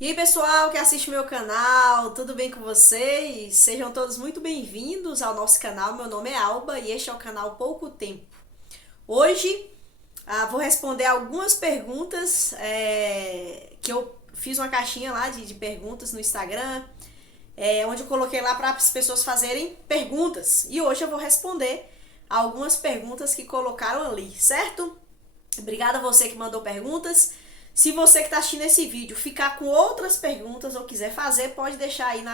E aí, pessoal que assiste meu canal, tudo bem com vocês? Sejam todos muito bem-vindos ao nosso canal. Meu nome é Alba e este é o canal Pouco Tempo. Hoje vou responder algumas perguntas que eu fiz uma caixinha lá de perguntas no Instagram, onde eu coloquei lá para as pessoas fazerem perguntas. E hoje eu vou responder algumas perguntas que colocaram ali, certo? Obrigada a você que mandou perguntas. Se você que está assistindo esse vídeo ficar com outras perguntas ou quiser fazer, pode deixar aí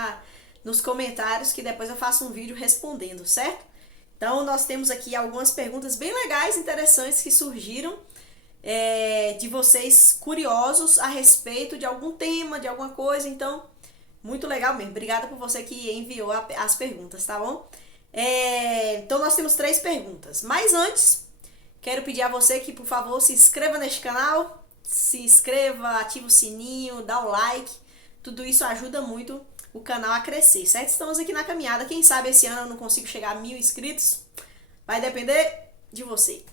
nos comentários que depois eu faço um vídeo respondendo, certo? Então, nós temos aqui algumas perguntas bem legais, interessantes que surgiram de vocês curiosos a respeito de algum tema, de alguma coisa. Então, muito legal mesmo. Obrigada por você que enviou as perguntas, tá bom? Então, nós temos 3 perguntas. Mas antes, quero pedir a você que, por favor, se inscreva neste canal. Se inscreva, ative o sininho, dá o like. Tudo isso ajuda muito o canal a crescer, certo? Estamos aqui na caminhada. Quem sabe esse ano eu não consigo chegar a 1000 inscritos. Vai depender de você.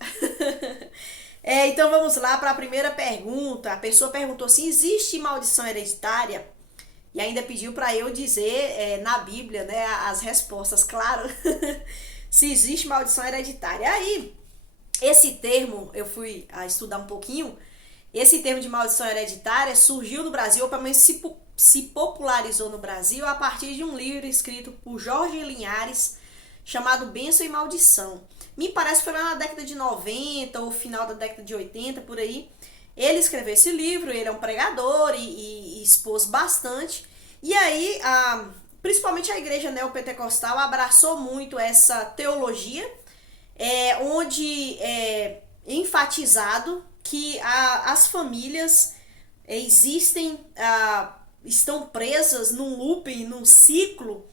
Então vamos lá para a primeira pergunta. A pessoa perguntou se existe maldição hereditária e ainda pediu para eu dizer na Bíblia, né, as respostas, claro. Se existe maldição hereditária. Aí, esse termo, eu fui estudar um pouquinho. Esse termo de maldição hereditária surgiu no Brasil, ou pelo menos se popularizou no Brasil, a partir de um livro escrito por Jorge Linhares, chamado Bênção e Maldição. Me parece que foi lá na década de 90 ou final da década de 80, por aí. Ele escreveu esse livro, ele é um pregador e expôs bastante. E aí, principalmente a igreja neopentecostal abraçou muito essa teologia, onde é enfatizado que as famílias existem, estão presas num looping, num ciclo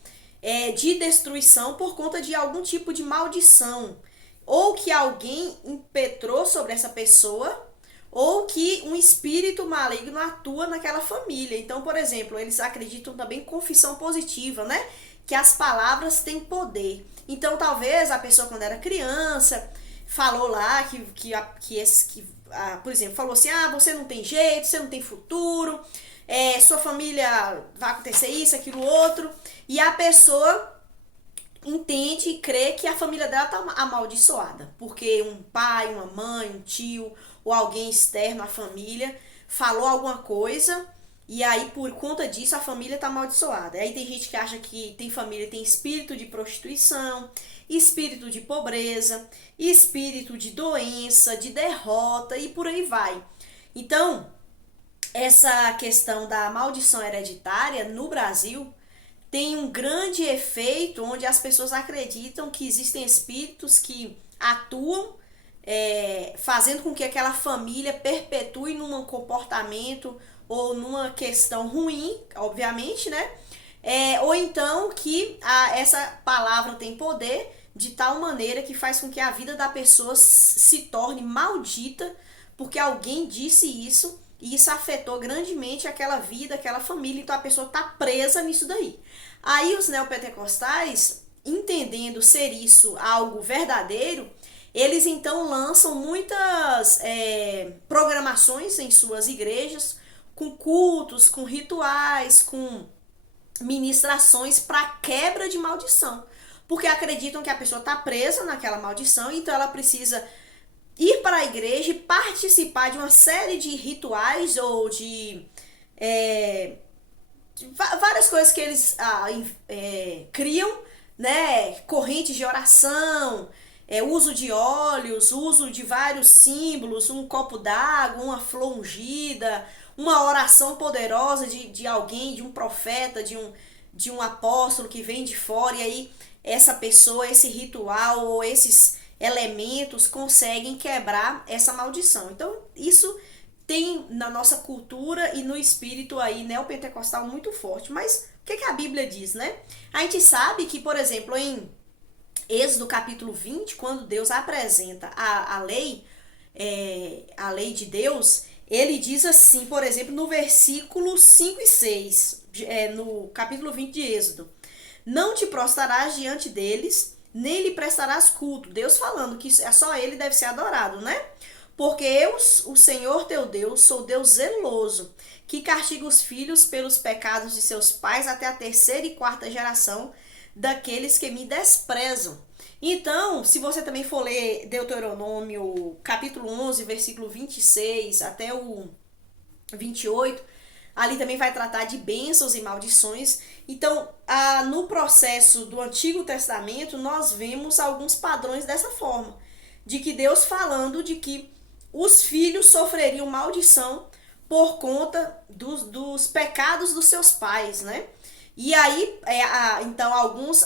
de destruição por conta de algum tipo de maldição, ou que alguém impetrou sobre essa pessoa, ou que um espírito maligno atua naquela família. Então, por exemplo, eles acreditam também em confissão positiva, né? Que as palavras têm poder. Então, talvez a pessoa, quando era criança, falou lá por exemplo, falou assim: você não tem jeito, você não tem futuro, sua família vai acontecer isso, aquilo, outro. E a pessoa entende e crê que a família dela tá amaldiçoada, porque um pai, uma mãe, um tio ou alguém externo à família falou alguma coisa e aí por conta disso a família tá amaldiçoada. Aí tem gente que acha que tem família tem espírito de prostituição, espírito de pobreza, espírito de doença, de derrota e por aí vai. Então, essa questão da maldição hereditária no Brasil tem um grande efeito onde as pessoas acreditam que existem espíritos que atuam fazendo com que aquela família perpetue num comportamento ou numa questão ruim, obviamente, né? Ou então que essa palavra tem poder de tal maneira que faz com que a vida da pessoa se torne maldita porque alguém disse isso e isso afetou grandemente aquela vida, aquela família, então a pessoa está presa nisso daí. Aí os neopentecostais, entendendo ser isso algo verdadeiro, eles então lançam muitas programações em suas igrejas, com cultos, com rituais, com ministrações para quebra de maldição. Porque acreditam que a pessoa está presa naquela maldição, então ela precisa ir para a igreja e participar de uma série de rituais ou de várias coisas que eles criam, né? Correntes de oração, uso de óleos, uso de vários símbolos, um copo d'água, uma flor ungida, uma oração poderosa de alguém, de um profeta, de um apóstolo que vem de fora, e aí essa pessoa, esse ritual ou esses elementos conseguem quebrar essa maldição. Então, isso tem na nossa cultura e no espírito aí neopentecostal muito forte. Mas o que a Bíblia diz, né? A gente sabe que, por exemplo, em Êxodo capítulo 20, quando Deus apresenta a lei de Deus, ele diz assim, por exemplo, no versículo 5 e 6, no capítulo 20 de Êxodo: não te prostrarás diante deles, nem lhe prestarás culto. Deus falando que só ele deve ser adorado, né? Porque eu, o Senhor teu Deus, sou Deus zeloso, que castiga os filhos pelos pecados de seus pais até a terceira e quarta geração daqueles que me desprezam. Então, se você também for ler Deuteronômio, capítulo 11, versículo 26 até o 28, ali também vai tratar de bênçãos e maldições. Então, no processo do Antigo Testamento, nós vemos alguns padrões dessa forma, de que Deus falando de que os filhos sofreriam maldição por conta dos pecados dos seus pais, né? E aí, então, alguns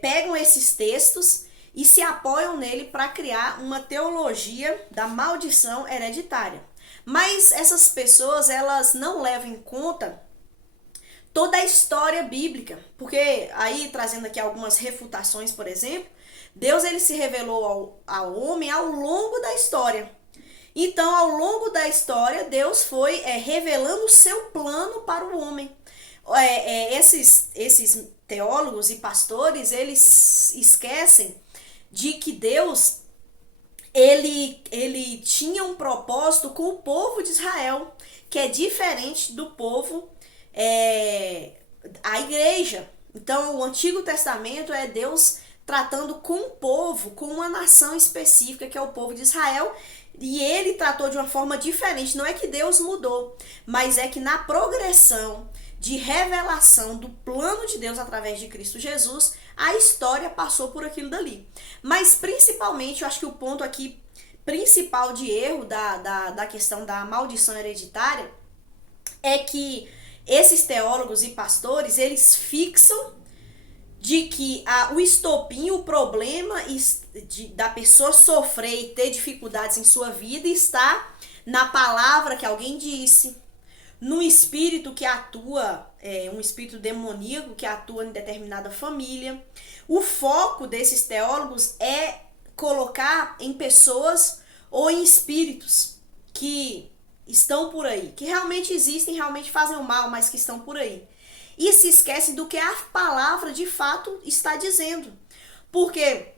pegam esses textos e se apoiam nele para criar uma teologia da maldição hereditária. Mas essas pessoas, elas não levam em conta toda a história bíblica, porque aí, trazendo aqui algumas refutações, por exemplo, Deus ele se revelou ao homem ao longo da história. Então, ao longo da história, Deus foi revelando o seu plano para o homem. Esses teólogos e pastores, eles esquecem de que Deus ele tinha um propósito com o povo de Israel, que é diferente do povo, a igreja. Então, o Antigo Testamento é Deus tratando com um povo, com uma nação específica, que é o povo de Israel, e ele tratou de uma forma diferente. Não é que Deus mudou, mas é que na progressão de revelação do plano de Deus através de Cristo Jesus, a história passou por aquilo dali. Mas principalmente, eu acho que o ponto aqui principal de erro da questão da maldição hereditária é que esses teólogos e pastores, eles fixam de que o estopim, o problema da pessoa sofrer e ter dificuldades em sua vida está na palavra que alguém disse, no espírito que atua, um espírito demoníaco que atua em determinada família. O foco desses teólogos é colocar em pessoas ou em espíritos que estão por aí, que realmente existem, realmente fazem o mal, mas que estão por aí. E se esquecem do que a palavra de fato está dizendo. Porque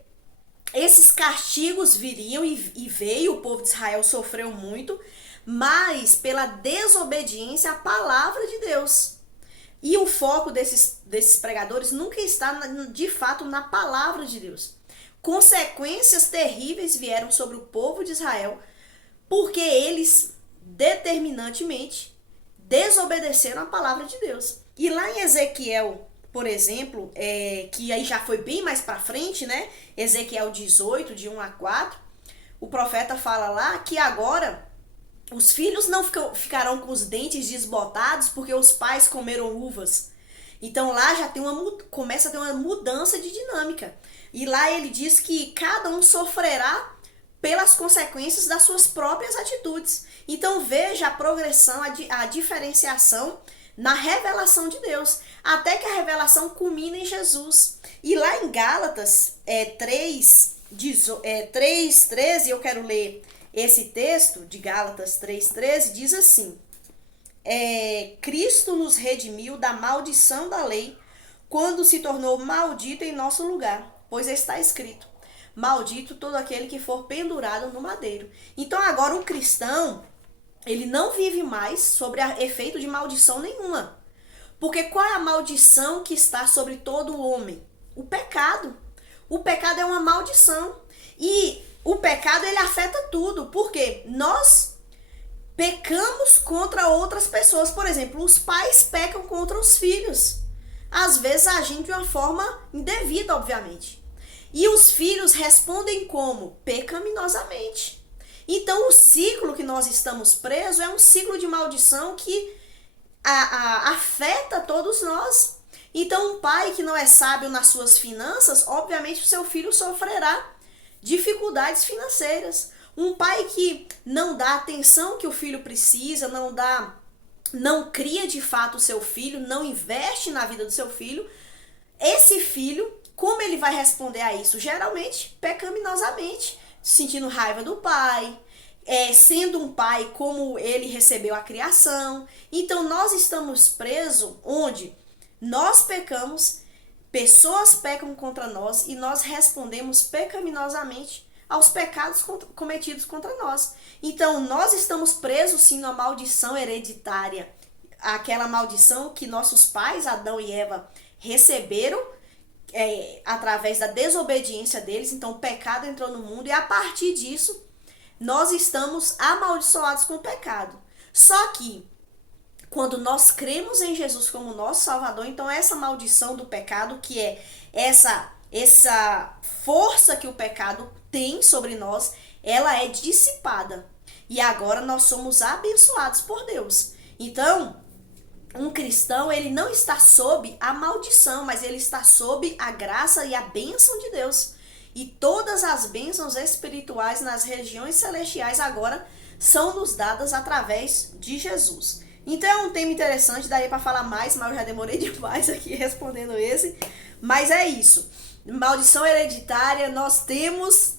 esses castigos viriam e veio, o povo de Israel sofreu muito, mas pela desobediência à palavra de Deus. E o foco desses pregadores nunca está, de fato, na palavra de Deus. Consequências terríveis vieram sobre o povo de Israel, porque eles determinantemente desobedeceram a palavra de Deus. E lá em Ezequiel, por exemplo, que aí já foi bem mais para frente, né? Ezequiel 18, de 1 a 4, o profeta fala lá que agora os filhos não ficarão com os dentes desbotados porque os pais comeram uvas. Então lá já começa a ter uma mudança de dinâmica. E lá ele diz que cada um sofrerá pelas consequências das suas próprias atitudes. Então veja a progressão, a diferenciação na revelação de Deus, até que a revelação culmina em Jesus. E lá em Gálatas 3:13, eu quero ler esse texto de Gálatas 3:13, diz assim: Cristo nos redimiu da maldição da lei, quando se tornou maldito em nosso lugar, pois está escrito: maldito todo aquele que for pendurado no madeiro. Então agora o cristão, ele não vive mais sobre efeito de maldição nenhuma. Porque qual é a maldição que está sobre todo homem? O pecado. O pecado é uma maldição. E o pecado, ele afeta tudo. Porque nós pecamos contra outras pessoas. Por exemplo, os pais pecam contra os filhos. Às vezes agindo de uma forma indevida, obviamente. E os filhos respondem como? Pecaminosamente. Então, o ciclo que nós estamos presos é um ciclo de maldição que afeta todos nós. Então, um pai que não é sábio nas suas finanças, obviamente o seu filho sofrerá dificuldades financeiras. Um pai que não dá a atenção que o filho precisa, não cria de fato o seu filho, não investe na vida do seu filho, esse filho, como ele vai responder a isso? Geralmente, pecaminosamente, sentindo raiva do pai, sendo um pai como ele recebeu a criação. Então nós estamos presos onde nós pecamos, pessoas pecam contra nós e nós respondemos pecaminosamente aos pecados cometidos contra nós. Então, nós estamos presos sim na maldição hereditária, aquela maldição que nossos pais, Adão e Eva, receberam através da desobediência deles. Então, o pecado entrou no mundo e a partir disso, nós estamos amaldiçoados com o pecado. Só que, quando nós cremos em Jesus como nosso Salvador, então essa maldição do pecado, que é essa força que o pecado tem sobre nós, ela é dissipada. E agora nós somos abençoados por Deus. Então, um cristão, ele não está sob a maldição, mas ele está sob a graça e a bênção de Deus. E todas as bênçãos espirituais nas regiões celestiais agora são nos dadas através de Jesus. Então é um tema interessante, daria para falar mais, mas eu já demorei demais aqui respondendo esse. Mas é isso. Maldição hereditária, nós temos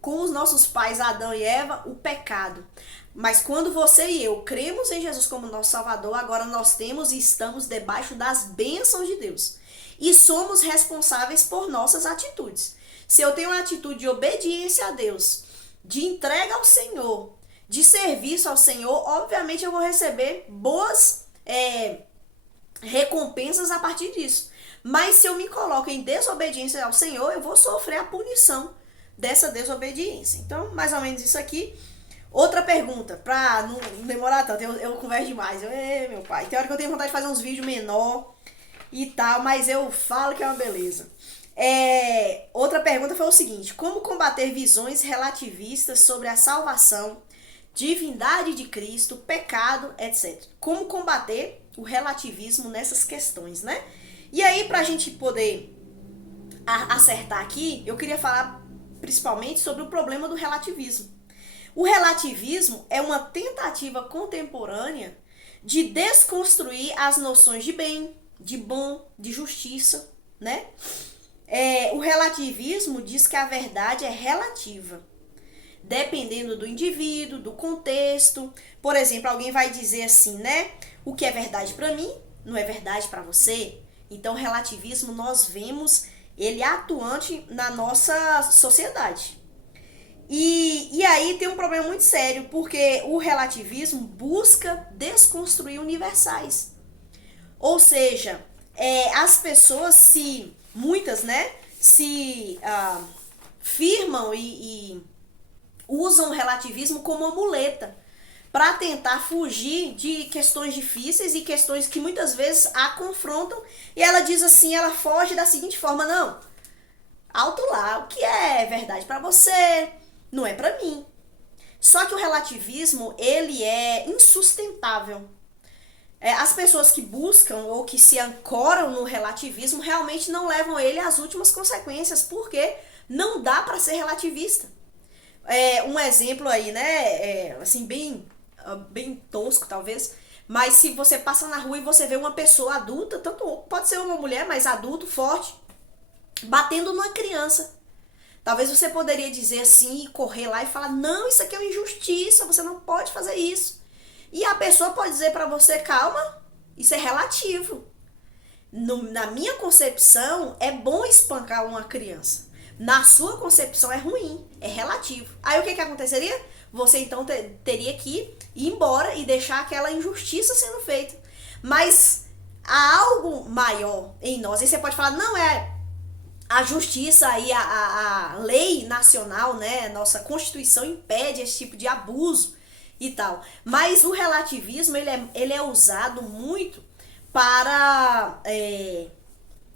com os nossos pais Adão e Eva o pecado. Mas quando você e eu cremos em Jesus como nosso Salvador, agora nós temos e estamos debaixo das bênçãos de Deus. E somos responsáveis por nossas atitudes. Se eu tenho uma atitude de obediência a Deus, de entrega ao Senhor, de serviço ao Senhor, obviamente eu vou receber boas recompensas a partir disso. Mas se eu me coloco em desobediência ao Senhor, eu vou sofrer a punição dessa desobediência. Então, mais ou menos isso aqui. Outra pergunta, pra não demorar tanto, eu converso demais. Meu pai, tem hora que eu tenho vontade de fazer uns vídeos menor e tal, mas eu falo que é uma beleza. Outra pergunta foi o seguinte: como combater visões relativistas sobre a salvação, divindade de Cristo, pecado, etc. Como combater o relativismo nessas questões, né? E aí, pra gente poder acertar aqui, eu queria falar principalmente sobre o problema do relativismo. O relativismo é uma tentativa contemporânea de desconstruir as noções de bem, de bom, de justiça, né? O relativismo diz que a verdade é relativa, dependendo do indivíduo, do contexto. Por exemplo, alguém vai dizer assim, né? O que é verdade para mim não é verdade para você. Então, o relativismo nós vemos ele atuante na nossa sociedade. E aí tem um problema muito sério, porque o relativismo busca desconstruir universais. Ou seja, as pessoas muitas, né, se firmam e usam o relativismo como uma muleta para tentar fugir de questões difíceis e questões que muitas vezes a confrontam. E ela diz assim, ela foge da seguinte forma: não, alto lá, o que é verdade para você não é para mim. Só que o relativismo, ele é insustentável. As pessoas que buscam ou que se ancoram no relativismo realmente não levam ele às últimas consequências, porque não dá para ser relativista. Um exemplo aí, né, assim, bem tosco talvez, mas se você passa na rua e você vê uma pessoa adulta, tanto pode ser uma mulher, mas adulto, forte, batendo numa criança. Talvez você poderia dizer assim e correr lá e falar: não, isso aqui é uma injustiça, você não pode fazer isso. E a pessoa pode dizer para você: calma, isso é relativo. Na minha concepção, é bom espancar uma criança. Na sua concepção é ruim, é relativo. Aí o que aconteceria? Você então teria que ir embora e deixar aquela injustiça sendo feita. Mas há algo maior em nós. E você pode falar: não, a justiça e a lei nacional, né, nossa Constituição impede esse tipo de abuso e tal. Mas o relativismo, ele é usado muito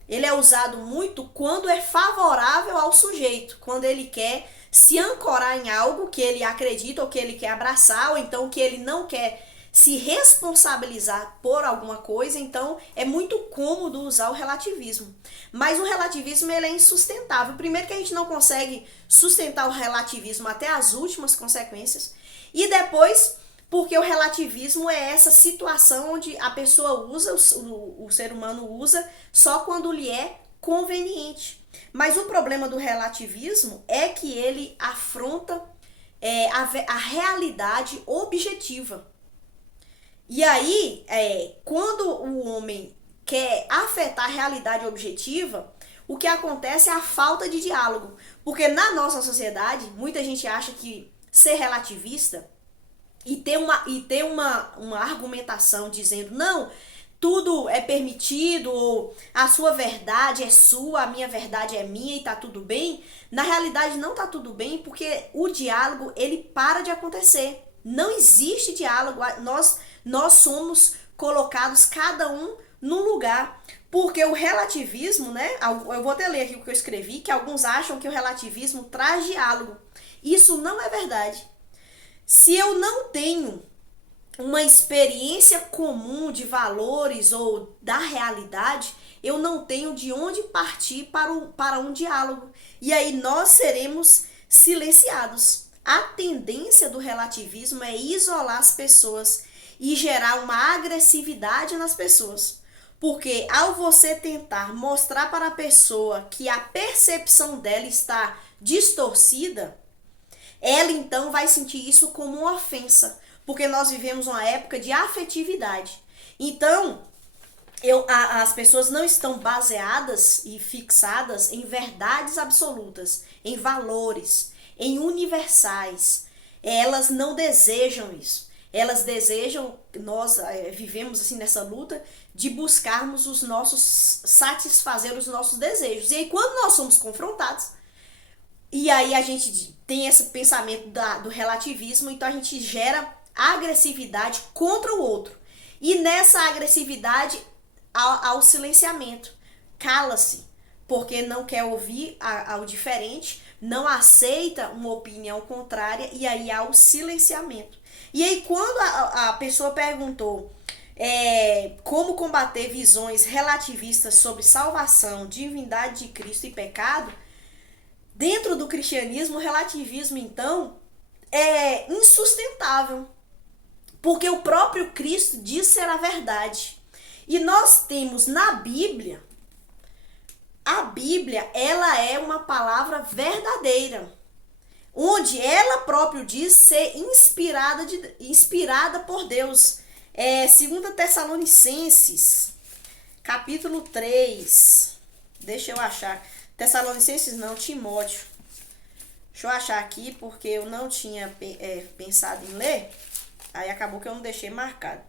ele é usado muito quando é favorável ao sujeito, quando ele quer se ancorar em algo que ele acredita ou que ele quer abraçar, ou então que ele não quer se responsabilizar por alguma coisa. Então é muito cômodo usar o relativismo. Mas o relativismo, ele é insustentável. Primeiro que a gente não consegue sustentar o relativismo até as últimas consequências, e depois porque o relativismo é essa situação onde a pessoa usa, o ser humano usa só quando lhe é conveniente. Mas o problema do relativismo é que ele afronta a realidade objetiva. E aí, quando o homem quer afetar a realidade objetiva, o que acontece é a falta de diálogo. Porque na nossa sociedade, muita gente acha que ser relativista e ter uma argumentação dizendo, não, tudo é permitido, ou a sua verdade é sua, a minha verdade é minha e tá tudo bem. Na realidade não tá tudo bem, porque o diálogo, ele para de acontecer. Não existe diálogo, nós somos colocados cada um num lugar. Porque o relativismo, né? Eu vou até ler aqui o que eu escrevi, que alguns acham que o relativismo traz diálogo. Isso não é verdade. Se eu não tenho uma experiência comum de valores ou da realidade, eu não tenho de onde partir para um diálogo. E aí nós seremos silenciados. A tendência do relativismo é isolar as pessoas e gerar uma agressividade nas pessoas. Porque ao você tentar mostrar para a pessoa que a percepção dela está distorcida, ela então vai sentir isso como uma ofensa, porque nós vivemos uma época de afetividade. Então, as pessoas não estão baseadas e fixadas em verdades absolutas, em valores, em universais. Elas não desejam isso. Elas desejam, nós vivemos assim nessa luta de buscarmos satisfazer os nossos desejos. E aí quando nós somos confrontados, e aí a gente tem esse pensamento do relativismo, então a gente gera agressividade contra o outro. E nessa agressividade ao silenciamento. Cala-se, porque não quer ouvir ao diferente, não aceita uma opinião contrária, e aí há o silenciamento. E aí quando a pessoa perguntou como combater visões relativistas sobre salvação, divindade de Cristo e pecado, dentro do cristianismo, o relativismo, então, é insustentável. Porque o próprio Cristo diz ser a verdade. E nós temos na Bíblia, a Bíblia, ela é uma palavra verdadeira. Onde ela própria diz ser inspirada por Deus. 2 Tessalonicenses, capítulo 3. Deixa eu achar. Tessalonicenses não, Timóteo. Deixa eu achar aqui, porque eu não tinha pensado em ler. Aí acabou que eu não deixei marcado.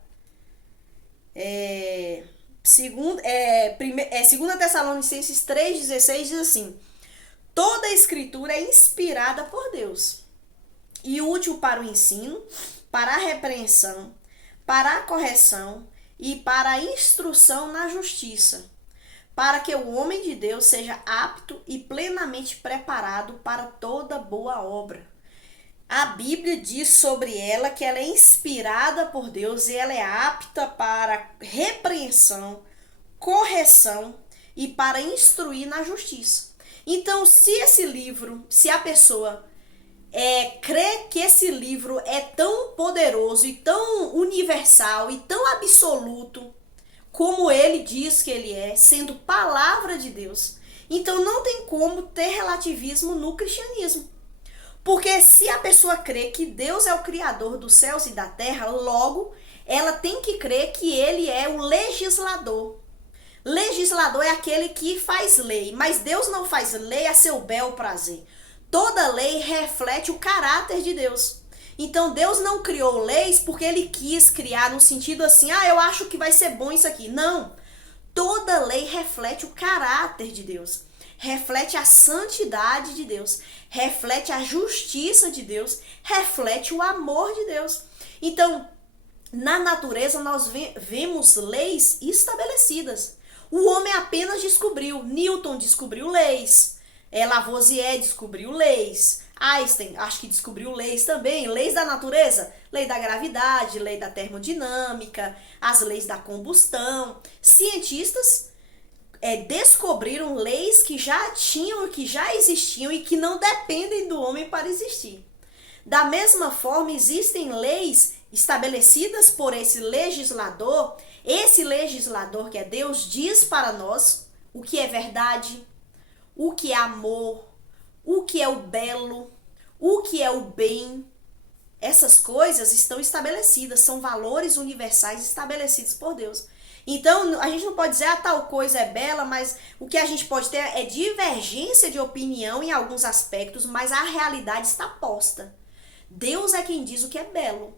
2 Tessalonicenses 3,16 diz assim: toda a escritura é inspirada por Deus e útil para o ensino, para a repreensão, para a correção e para a instrução na justiça, para que o homem de Deus seja apto e plenamente preparado para toda boa obra. A Bíblia diz sobre ela que ela é inspirada por Deus e ela é apta para repreensão, correção e para instruir na justiça. Então, se a pessoa crê que esse livro é tão poderoso e tão universal e tão absoluto, como ele diz que ele é, sendo palavra de Deus, então não tem como ter relativismo no cristianismo. Porque se a pessoa crê que Deus é o criador dos céus e da terra, logo ela tem que crer que ele é o legislador. Legislador é aquele que faz lei, mas Deus não faz lei a seu bel prazer. Toda lei reflete o caráter de Deus. Então Deus não criou leis porque ele quis criar no sentido assim, eu acho que vai ser bom isso aqui. Não. Toda lei reflete o caráter de Deus. Reflete a santidade de Deus, reflete a justiça de Deus, reflete o amor de Deus. Então, na natureza nós vemos leis estabelecidas. O homem apenas descobriu. Newton descobriu leis, Lavoisier descobriu leis, Einstein acho que descobriu leis também, leis da natureza, lei da gravidade, lei da termodinâmica, as leis da combustão. Cientistas descobriram leis que já tinham, que já existiam e que não dependem do homem para existir. Da mesma forma, existem leis estabelecidas por esse legislador que é Deus, diz para nós o que é verdade, o que é amor, o que é o belo, o que é o bem. Essas coisas estão estabelecidas, são valores universais estabelecidos por Deus. Então, a gente não pode dizer, tal coisa é bela, mas o que a gente pode ter é divergência de opinião em alguns aspectos, mas a realidade está posta. Deus é quem diz o que é belo.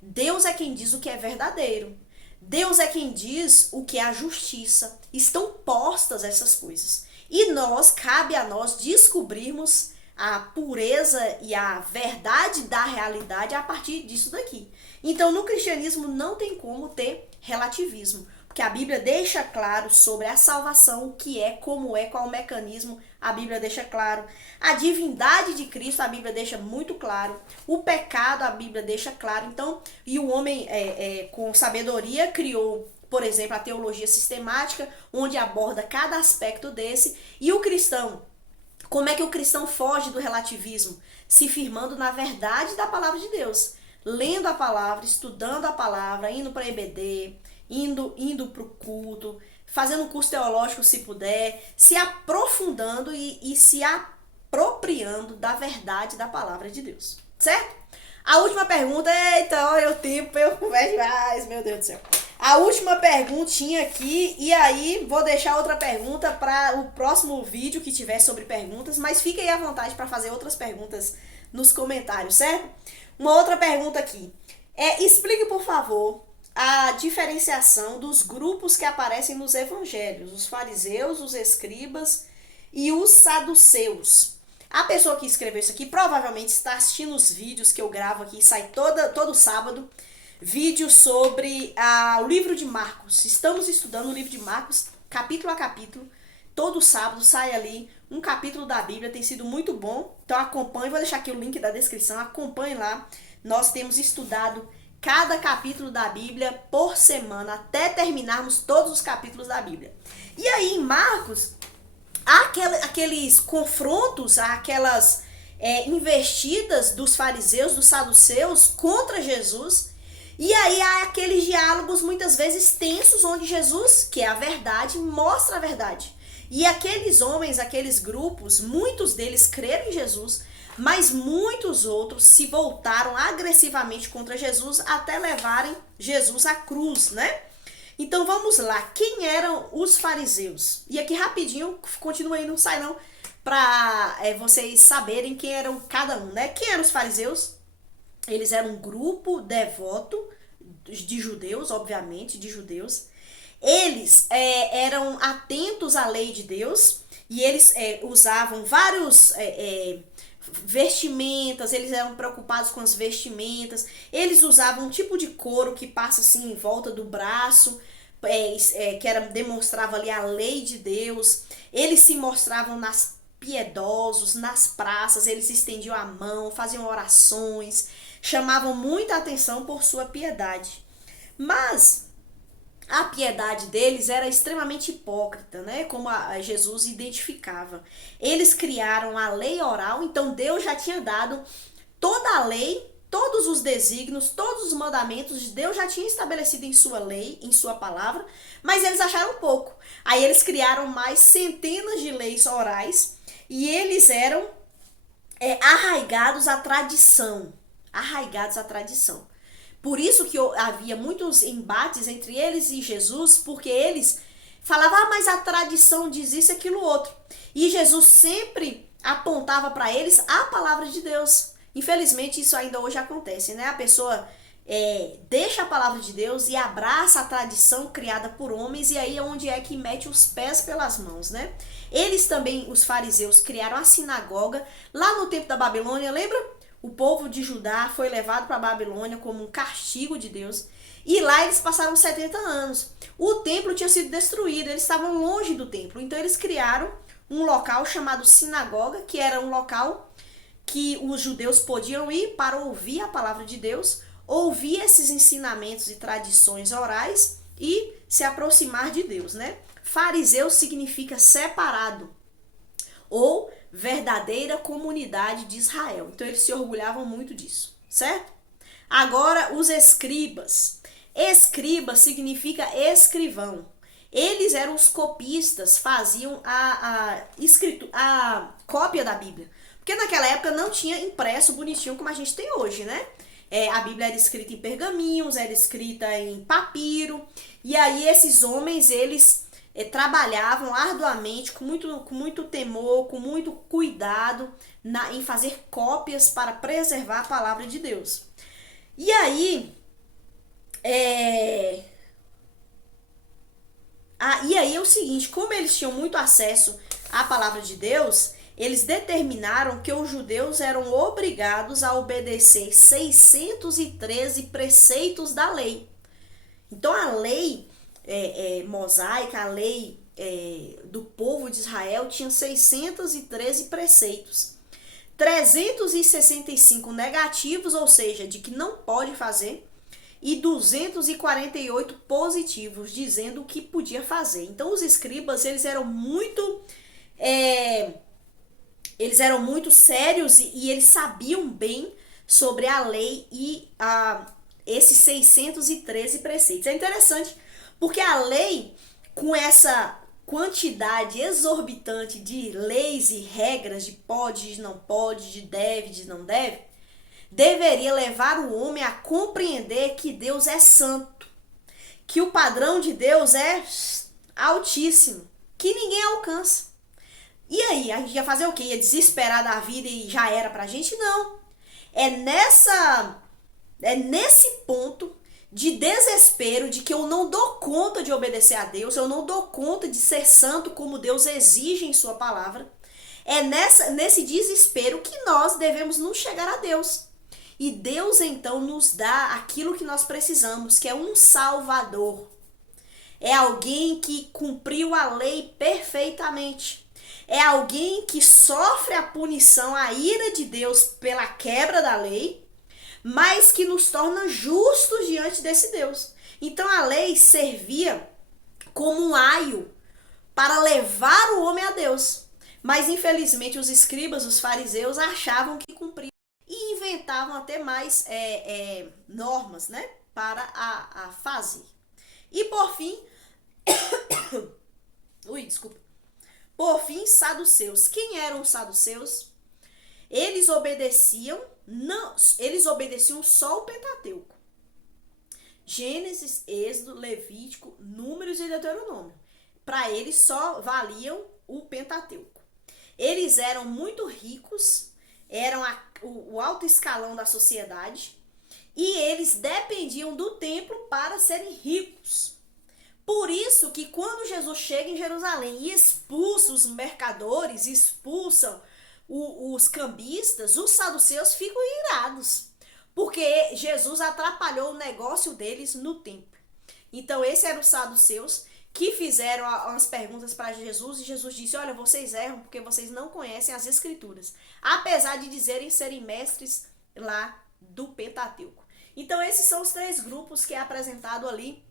Deus é quem diz o que é verdadeiro. Deus é quem diz o que é a justiça. Estão postas essas coisas. E cabe a nós descobrirmos a pureza e a verdade da realidade a partir disso daqui. Então, no cristianismo não tem como ter relativismo, porque a Bíblia deixa claro sobre a salvação, o que é, como é, qual o mecanismo, a Bíblia deixa claro. A divindade de Cristo, a Bíblia deixa muito claro. O pecado, a Bíblia deixa claro. Então, e o homem com sabedoria criou, por exemplo, a teologia sistemática, onde aborda cada aspecto desse. E o cristão, como é que o cristão foge do relativismo? Se firmando na verdade da palavra de Deus. Lendo a palavra, estudando a palavra, indo para EBD, indo para o culto, fazendo um curso teológico se puder, se aprofundando e se apropriando da verdade da palavra de Deus. Certo? A última pergunta, eita, olha o tempo, eu converso mais, meu Deus do céu. A última perguntinha aqui, e aí vou deixar outra pergunta para o próximo vídeo que tiver sobre perguntas, mas fique aí à vontade para fazer outras perguntas nos comentários, certo? Uma outra pergunta aqui. Explique, por favor, a diferenciação dos grupos que aparecem nos evangelhos, os fariseus, os escribas e os saduceus. A pessoa que escreveu isso aqui provavelmente está assistindo os vídeos que eu gravo aqui, sai todo sábado, vídeo sobre o livro de Marcos. Estamos estudando o livro de Marcos, capítulo a capítulo. Todo sábado sai ali um capítulo da Bíblia, tem sido muito bom. Então acompanhe, vou deixar aqui o link da descrição, acompanhe lá. Nós temos estudado cada capítulo da Bíblia por semana, até terminarmos todos os capítulos da Bíblia. E aí em Marcos, há aqueles confrontos, aquelas investidas dos fariseus, dos saduceus contra Jesus. E aí há aqueles diálogos muitas vezes tensos, onde Jesus, que é a verdade, mostra a verdade. E aqueles homens, aqueles grupos, muitos deles creram em Jesus, mas muitos outros se voltaram agressivamente contra Jesus até levarem Jesus à cruz, né? Então vamos lá, quem eram os fariseus? E aqui rapidinho, continua aí, não sai não, para vocês saberem quem eram cada um, né? Quem eram os fariseus? Eles eram um grupo devoto de judeus, obviamente, de judeus. Eles eram atentos à lei de Deus e eles usavam vários vestimentas, eles eram preocupados com as vestimentas, eles usavam um tipo de couro que passa assim em volta do braço, que demonstrava ali a lei de Deus. Eles se mostravam piedosos, nas praças, eles estendiam a mão, faziam orações, chamavam muita atenção por sua piedade. Mas a piedade deles era extremamente hipócrita, né? Como Jesus identificava. Eles criaram a lei oral, então Deus já tinha dado toda a lei, todos os desígnios, todos os mandamentos, Deus já tinha estabelecido em sua lei, em sua palavra, mas eles acharam pouco. Aí eles criaram mais centenas de leis orais e eles eram arraigados à tradição. Arraigados à tradição. Por isso que havia muitos embates entre eles e Jesus, porque eles falavam, mas a tradição diz isso e aquilo outro. E Jesus sempre apontava para eles a palavra de Deus. Infelizmente isso ainda hoje acontece, né? A pessoa deixa a palavra de Deus e abraça a tradição criada por homens, e aí é onde é que mete os pés pelas mãos, né? Eles também, os fariseus, criaram a sinagoga lá no tempo da Babilônia, lembra? O povo de Judá foi levado para a Babilônia como um castigo de Deus. E lá eles passaram 70 anos. O templo tinha sido destruído, eles estavam longe do templo. Então eles criaram um local chamado sinagoga, que era um local que os judeus podiam ir para ouvir a palavra de Deus, ouvir esses ensinamentos e tradições orais e se aproximar de Deus, né? Fariseu significa separado ou verdadeira comunidade de Israel. Então eles se orgulhavam muito disso, certo? Agora os escribas. Escriba significa escrivão. Eles eram os copistas, faziam a cópia da Bíblia. Porque naquela época não tinha impresso bonitinho como a gente tem hoje, né? A Bíblia era escrita em pergaminhos, era escrita em papiro, e aí esses homens, eles trabalhavam arduamente, com muito temor, com muito cuidado, em fazer cópias para preservar a palavra de Deus. E aí, é o seguinte, como eles tinham muito acesso à palavra de Deus, eles determinaram que os judeus eram obrigados a obedecer 613 preceitos da lei. Então a lei mosaica, a lei do povo de Israel tinha 613 preceitos. 365 negativos, ou seja, de que não pode fazer, e 248 positivos, dizendo o que podia fazer. Então os escribas, eles eram muito sérios e eles sabiam bem sobre a lei e esses 613 preceitos. É interessante porque a lei, com essa quantidade exorbitante de leis e regras de pode, de não pode, de deve, de não deve, deveria levar o homem a compreender que Deus é santo, que o padrão de Deus é altíssimo, que ninguém alcança. E aí, a gente ia fazer o quê? Ia desesperar da vida e já era pra gente? Não. É nesse ponto de desespero, de que eu não dou conta de obedecer a Deus, eu não dou conta de ser santo como Deus exige em sua palavra. É nesse desespero que nós devemos nos chegar a Deus. E Deus então nos dá aquilo que nós precisamos, que é um Salvador. É alguém que cumpriu a lei perfeitamente. É alguém que sofre a punição, a ira de Deus pela quebra da lei, mas que nos torna justos diante desse Deus. Então a lei servia como um aio para levar o homem a Deus. Mas infelizmente os escribas, os fariseus, achavam que cumpriam e inventavam até mais normas, né, para a fazer. E por fim, por fim, saduceus. Quem eram os saduceus? Eles obedeciam só o Pentateuco. Gênesis, Êxodo, Levítico, Números e Deuteronômio. Para eles só valiam o Pentateuco. Eles eram muito ricos, eram o alto escalão da sociedade, e eles dependiam do templo para serem ricos. Por isso que quando Jesus chega em Jerusalém e expulsa os mercadores, expulsam os cambistas, os saduceus ficam irados, porque Jesus atrapalhou o negócio deles no templo. Então esses eram os saduceus que fizeram umas perguntas para Jesus, e Jesus disse: olha, vocês erram porque vocês não conhecem as escrituras, apesar de dizerem serem mestres lá do Pentateuco. Então esses são os três grupos que é apresentado ali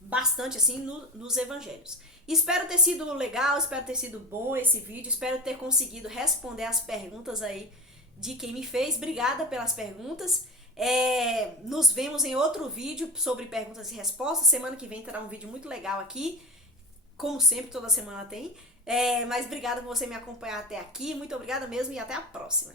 bastante assim nos evangelhos. Espero ter sido legal, espero ter sido bom esse vídeo, espero ter conseguido responder as perguntas aí de quem me fez. Obrigada pelas perguntas. Nos vemos em outro vídeo sobre perguntas e respostas. Semana que vem terá um vídeo muito legal aqui, como sempre, toda semana tem. Mas obrigada por você me acompanhar até aqui, muito obrigada mesmo e até a próxima.